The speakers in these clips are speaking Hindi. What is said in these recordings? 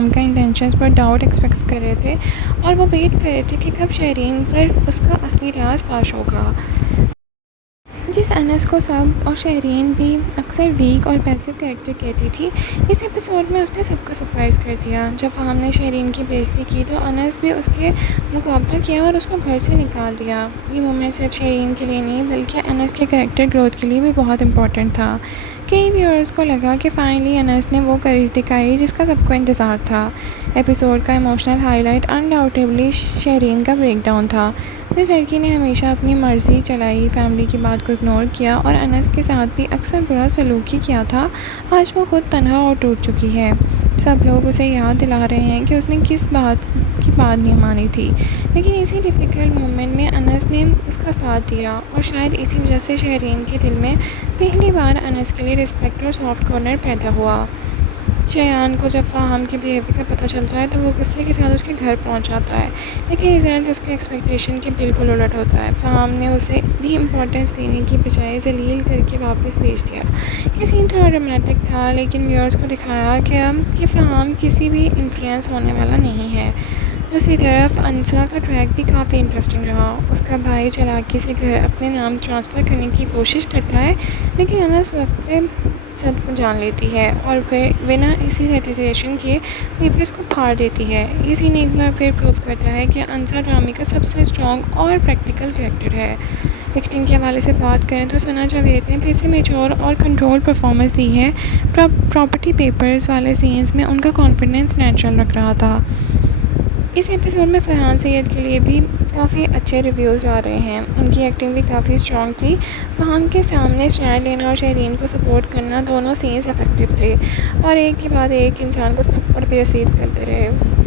उनका इंटेंशंस पर डाउट एक्सप्रेस कर रहे थे और वो वेट कर रहे थे कि कब शहरीन पर उसका असली राज फाश होगा। जिस अनस को सब और शहरीन भी अक्सर वीक और पैसिव कैरेक्टर कहती थी, इस एपिसोड में उसने सबको सरप्राइज़ कर दिया। जब फ़ाहम ने शहरीन की बेइज्जती की तो अनस भी उसके मुकाबला किया और उसको घर से निकाल दिया। ये मोमेंट सिर्फ शहरीन के लिए नहीं बल्कि अनस के कैरेक्टर ग्रोथ के लिए भी बहुत इंपॉर्टेंट था। कई व्यूअर्स को लगा कि फाइनली अनस ने वो करेज दिखाई जिसका सबको इंतज़ार था। एपिसोड का इमोशनल हाईलाइट अनडाउटेबली शहरीन का ब्रेकडाउन था। जिस लड़की ने हमेशा अपनी मर्ज़ी चलाई, फैमिली की बात को इग्नोर किया और अनस के साथ भी अक्सर बुरा सलूक ही किया था, आज वो खुद तन्हा और टूट चुकी है। सब लोग उसे याद दिला रहे हैं कि उसने किस बात की बात नहीं मानी थी, लेकिन इसी डिफ़िकल्ट मोमेंट में अनस ने उसका साथ दिया और शायद इसी वजह से शहरीन के दिल में पहली बार अनस के लिए रिस्पेक्ट और सॉफ्ट कॉर्नर पैदा हुआ। शयान को जब फ़ाहम के बिहेवियर का पता चलता है तो वो गुस्से के साथ उसके घर पहुंच जाता है, लेकिन रिज़ल्ट उसके एक्सपेक्टेशन के बिल्कुल उलट होता है। फ़ाहम ने उसे भी इम्पोर्टेंस देने की बजाय जलील करके वापस भेज दिया। ये सीन थोड़ा ड्रामेटिक था, लेकिन व्यूअर्स को दिखाया गया कि फ़ाहम किसी भी इन्फ्लुएंस होने वाला नहीं है। दूसरी तरफ अंसा का ट्रैक भी काफ़ी इंटरेस्टिंग रहा। उसका भाई चालाकी से घर अपने नाम ट्रांसफ़र करने की कोशिश करता है, लेकिन अनस वक्त पे सब कुछ जान लेती है और फिर बिना इसी सेटिस्फेक्शन के पेपर्स को फाड़ देती है। ये सीन एक बार फिर प्रूव करता है कि अंसा ड्रामे का सबसे स्ट्रॉन्ग और प्रैक्टिकल कैरेक्टर है। एक्टिंग के हवाले से बात करें तो सना जावेद ने फिर से मेच्योर और कंट्रोल परफॉर्मेंस दी है। प्रॉपर्टी पेपर्स वाले सीन्स में उनका कॉन्फिडेंस नेचुरल लग रहा था। इस एपिसोड में फरहान सैयद के लिए भी काफ़ी अच्छे रिव्यूज़ आ रहे हैं। उनकी एक्टिंग भी काफ़ी स्ट्रॉन्ग थी। फरहान के सामने स्टैंड लेना और शहरीन को सपोर्ट करना दोनों सीन्स इफेक्टिव थे और एक के बाद एक इंसान को थप्पड़ भी रसीद करते रहे।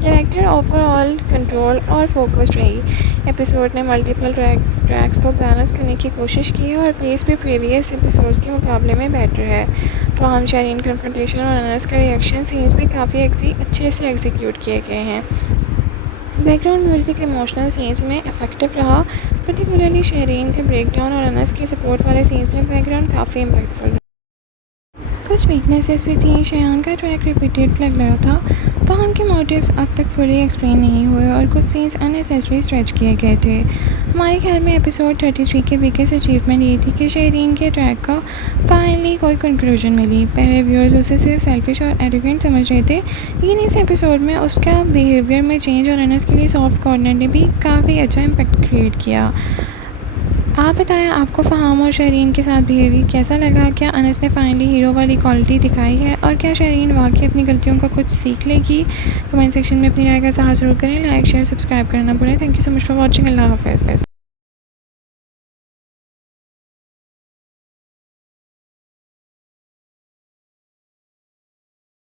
कैरेक्टर ओवरऑल कंट्रोल और फोकस्ड रही। एपिसोड ने मल्टीपल ट्रैक्स को बैलेंस करने की कोशिश की है और पेस भी प्रीवियस एपिसोड्स के मुकाबले में बेटर है। फ़ाहम शहरीन कन्फ्रंटेशन और अनस का रिएक्शन सीन्स भी काफ़ी अच्छे से एग्जीक्यूट किए गए हैं। बैकग्राउंड म्यूज़िक इमोशनल सीन्स में इफेक्टिव रहा, पर्टिकुलरली शहरीन के ब्रेकडाउन और अनस के सपोर्ट वाले सीन्स में बैकग्राउंड काफ़ी इम्पैक्टफुल। कुछ वीकनेसेस भी थी। शयान का ट्रैक रिपीटेड लग रहा था। फ़ाहम के मोटिव्स अब तक फुली एक्सप्लेन नहीं हुए और कुछ सीन्स अननेसेसरी स्ट्रेच किए गए थे। हमारे ख्याल में एपिसोड 33 के बिगेस्ट अचीवमेंट ये थी कि शहरीन के ट्रैक का फाइनली कोई कंक्लूजन मिली। पहले व्यूअर्स उसे सिर्फ सेल्फिश और एरोगेंट समझ रहे थे, लेकिन इस एपिसोड में उसका बिहेवियर में चेंज और अनस के लिए सॉफ्ट कॉर्नर ने भी काफ़ी अच्छा इम्पैक्ट क्रिएट किया। आप बताएं आपको फ़ाहम और शहरीन के साथ बिहेवियर कैसा लगा? क्या अनस ने फाइनली हीरो वाली क्वालिटी दिखाई है और क्या शहरीन वाकई अपनी गलतियों का कुछ सीख लेगी? कमेंट सेक्शन में अपनी राय का इज़हार ज़रूर करें। लाइक शेयर सब्सक्राइब करना भूलें। Thank you so much for watching. अल्लाह हाफ़िज़।